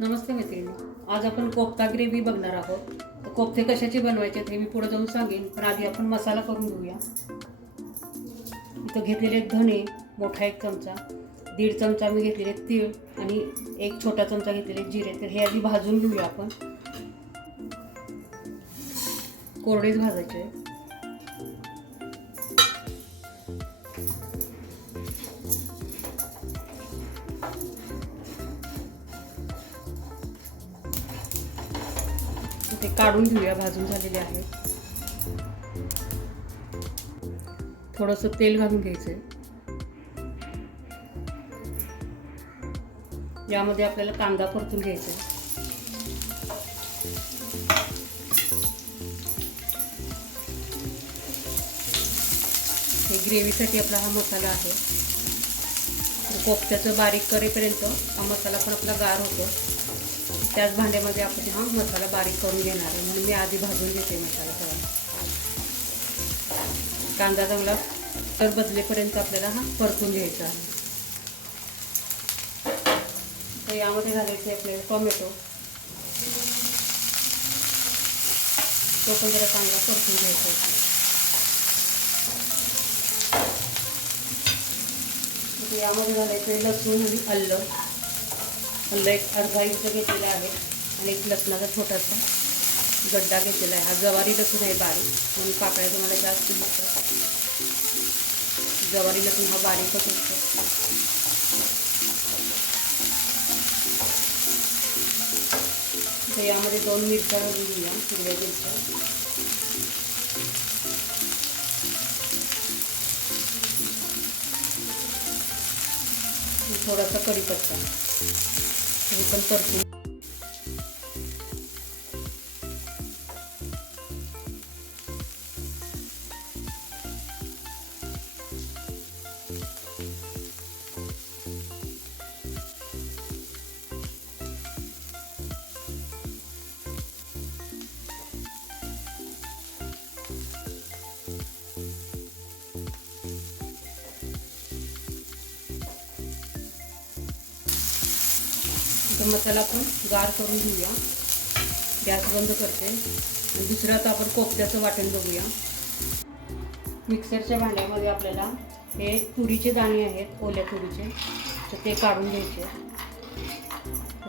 नमस्ते मैत्रिणी, आज आपण कोफ्ता ग्रेव्ही बघणार आहोत. तर कोफ्ते कशाचे बनवायचे हे मी पुढे जाऊन सांगेन, पण आधी आपण मसाला करून घेऊया. इथं घेतलेले धणे मोठा 1 चमचा, 1.5 चमचा मी घेतलेले तीळ आणि 1 छोटा चमचा घेतलेले जिरे. तर हे आधी भाजून घेऊया आपण. कोरडेच भाजायचे. ते काढून घेऊया, भाजून झालेले आहे. थोडंसं तेल घालून घ्यायचंय. यामध्ये आपल्याला कांदा परतून घ्यायचा आहे. हे ग्रेव्हीसाठी आपला हा मसाला आहे. कोफ्त्याचं बारीक करेपर्यंत हा मसाला पण आपला गार होतो. त्याच भांड्यामध्ये आपण हा मसाला बारीक करून घेणार आहे, म्हणून मी आधी भाजून घेते मसाला सगळा. कांदा चांगला तर बदलेपर्यंत आपल्याला हा परतून घ्यायचा आहे. तर यामध्ये घालायचे आपल्याला टोमॅटो. तो पण जरा चांगला परतून घ्यायचा आहे. यामध्ये घालायचं लसूण आणि आलं. एक अर्धा इंच घेतलेला आहे आणि एक लसणाचा छोटासा गड्डा घेतलेला आहे. हा जवारी लसूण आहे बारीक, म्हणून पाकळ्या तुम्हाला जास्त दिसतात. जवारी लसूण हा बारीकच असतो. तर यामध्ये 2 मिरच्या घालून घेऊया, हिरव्या मिरच्या. थोडासा कढीपत्ता हे पण परतून. तर मसाला आपण गार करून घेऊया. गॅस बंद करते आणि दुसरं आता आपण कोफ्त्याचं वाटण बघूया. मिक्सरच्या भांड्यामध्ये आपल्याला हे तुरीचे दाणे आहेत, ओल्या तुरीचे, तर ते काढून घ्यायचे.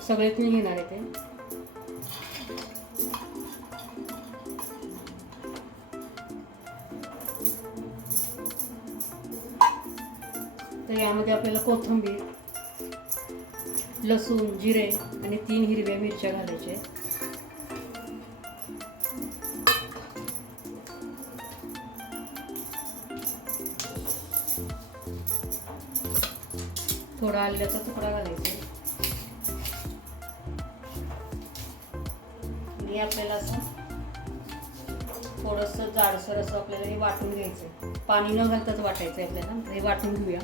सगळेच मी घेणार आहे ते. तर यामध्ये आपल्याला कोथिंबीर, लसूण, जिरे आणि 3 हिरव्या मिरच्या घालायचे. थोडा आल्याचा तुकडा घालायचा आणि आपल्याला असं थोडंसं जाडसर असं आपल्याला हे वाटून घ्यायचं. पाणी न घालताच वाटायचं आपल्याला. हे वाटून घेऊया.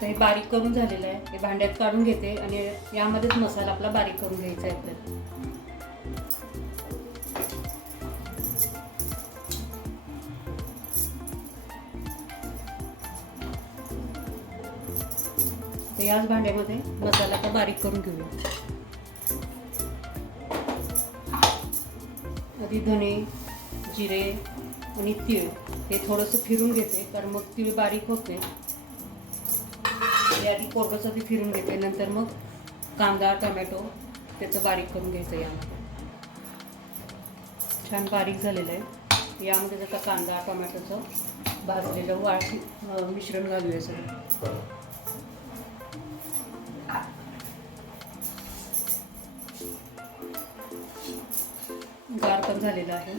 तर हे बारीक करून झालेलं आहे. हे भांड्यात काढून घेते आणि यामध्येच मसाला आपला बारीक करून घ्यायचा आहे आपल्याला. तर याच भांड्यामध्ये मसाला आता बारीक करून घेऊया. आधी धणे, जिरे आणि तीळ हे थोडंसं फिरून घेते, कारण मग तीळ बारीक होत नाही. आधी कोरडंसं ते फिरून घेते, नंतर मग कांदा, टोमॅटो त्याचं बारीक करून घ्यायचं. यामध्ये छान बारीक झालेलं आहे. यामध्ये आता कांदा टोमॅटोचं भाजलेलं मिश्रण घालूया सगळं. गार पण झालेलं आहे.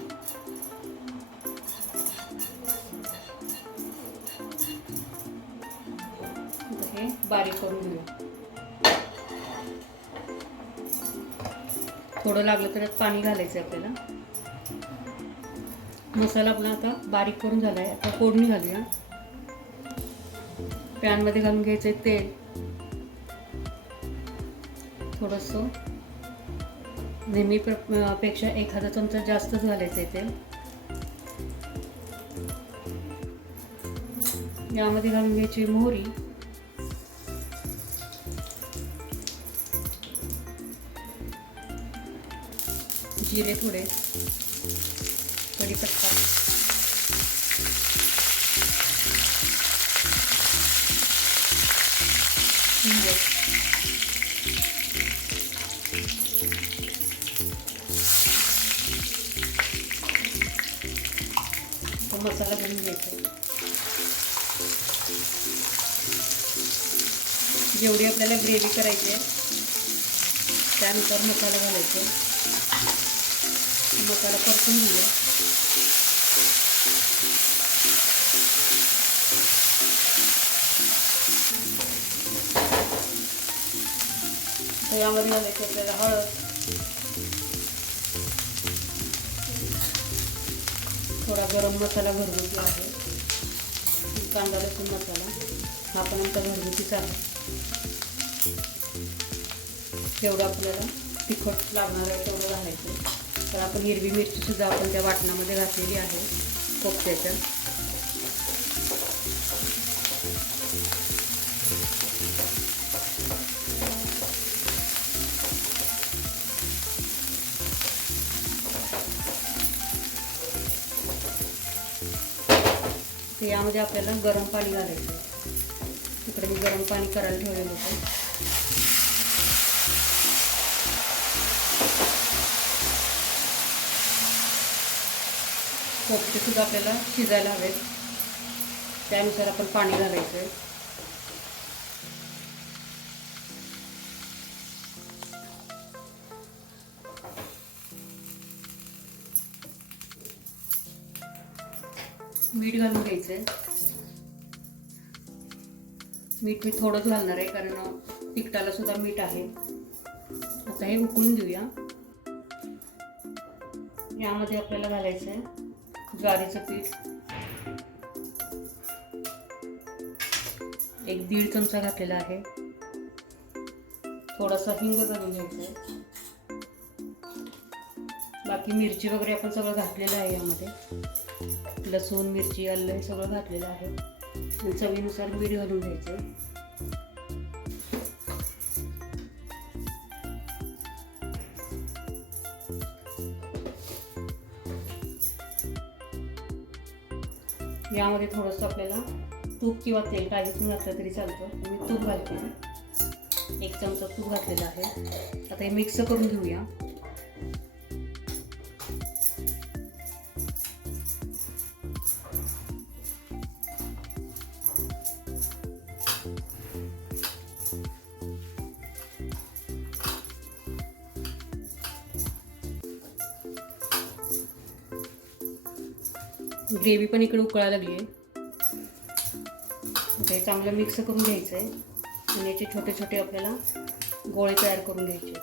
हे बारीक करून घेऊया. थोडं लागलं तर पाणी घालायचं आपल्याला. मसाला आपला आता बारीक करून झाला आहे. आता फोडणी घालूया. पॅनमध्ये घालून घ्यायचं आहे तेल. थोडंसं नेहमीपेक्षा 1/2 चमचा जास्तच घालायचं आहे तेल. यामध्ये घालून घ्यायची मोहरी, जिरे थोडे, कढीपत्ता, मसाला घालून घ्यायचा. जेवढी आपल्याला ग्रेव्ही करायची आहे त्यानुसार मसाला घालायचा. मसाला परतून घेऊया. तर यामध्ये घालायचं आपल्याला हळद, थोडा गरम मसाला घरगुती आहे, कांदा लसूण मसाला हा पण आमचा घरगुतीच आहे. जेवढं आपल्याला तिखट लागणार आहे तेवढं घालायचं. तर आपण हिरवी मिरचीसुद्धा आपण त्या वाटणामध्ये घातलेली आहे कोफ्त्याच्या. तर यामध्ये आपल्याला गरम पाणी घालायचं आहे. तिकडे मी गरम पाणी करायला ठेवलेलं होतं. कोफ्तेसुद्धा आपल्याला शिजायला हवेत, त्यानुसार आपण पाणी घालायचं आहे. मीठ घालून घ्यायचं आहे. मीठ मी थोडंच घालणार आहे कारण तिखटाला सुद्धा मीठ आहे. आता हे उकळून घेऊया. यामध्ये आपल्याला घालायचं आहे ज्वारीचं पीठ, 1-1.5 चमचा घातलेला आहे. थोडासा हिंग घालून घ्यायचा आहे. बाकी मिरची वगैरे आपण सगळं घातलेलं आहे. यामध्ये लसूण, मिरची, आलं हे सगळं घातलेलं आहे. आणि चवीनुसार मीठ घालून घ्यायचं. यामध्ये थोडंसं आपल्याला तूप किंवा तेल काही पण घातलं तरी चालतं. मी तूप घालते, 1 चमचा तूप घातलेलं आहे. आता हे मिक्स करून घेऊया. ग्रेव्ही पण इकडे उकळायला लागली आहे. हे चांगलं मिक्स करून घ्यायचं आहे आणि याचे छोटे छोटे आपल्याला गोळे तयार करून घ्यायचे.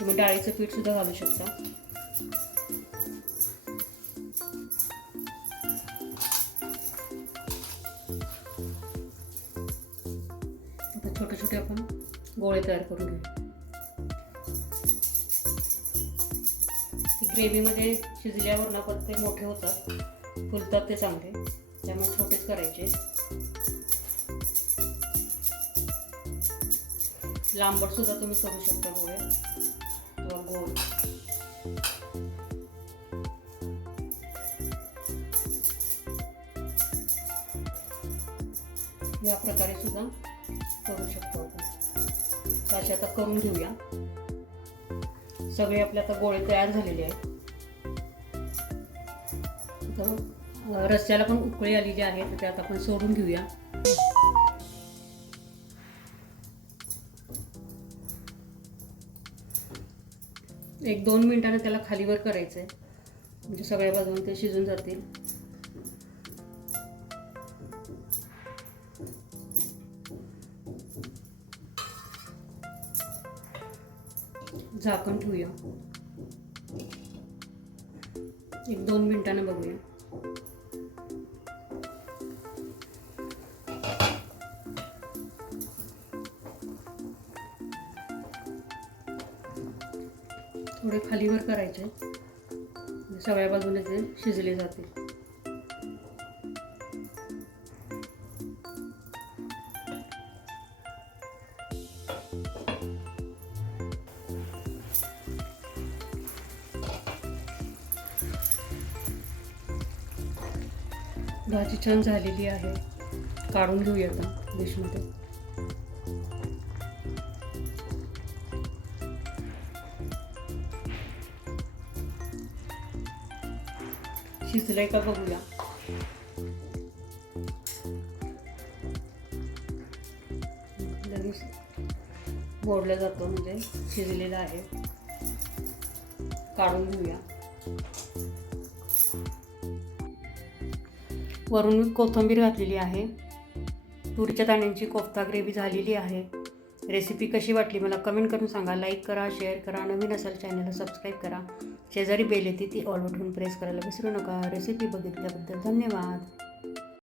तुम्ही डाळीचं पीठ सुद्धा घालू शकता. आता छोटे छोटे आपण गोळे तयार करून घेऊ. ग्रेव्हीमध्ये शिजल्यावर ना पण ते मोठे होतात, फुलतात ते चांगले, त्यामुळे छोटेच करायचे. लांबट सुद्धा तुम्ही करू शकता गोळे किंवा गोल. या प्रकारे सुद्धा करू शकतो आपण. असे आता करून घेऊया. सगळे आपले आता गोळे तयार झालेले आहेत. रस्स्याला पण उकळी आलेली आहे, तर त्यात आपण सोडून घेऊया. एक 2 मिनिटांनी त्याला खालीवर करायचं आहे, म्हणजे सगळ्या बाजूने ते शिजून जातील. झाकण ठेवूया. 1-2 मिनिटांनी बघूया. थोडे खालीवर करायचे, सगळ्या बाजूने ते शिजले जातील. भाजी छान झालेली आहे. काढून घेऊया आता डिशमध्ये. शिजलंय का बघूया. लगेच मोडला जातो म्हणजे शिजलेला आहे. काढून घेऊया. वरून मी कोथिंबीर घातलेली आहे. तुरीच्या दाण्यांची कोफ्ता ग्रेव्ही झालेली आहे. रेसिपी कशी वाटली मला कमेंट करून सांगा. लाईक करा, शेअर करा. नवीन असेल चॅनलला सबस्क्राईब करा. शेजारी बेल येते ती ऑल बटन प्रेस करायला विसरू नका. रेसिपी बघितल्याबद्दल धन्यवाद.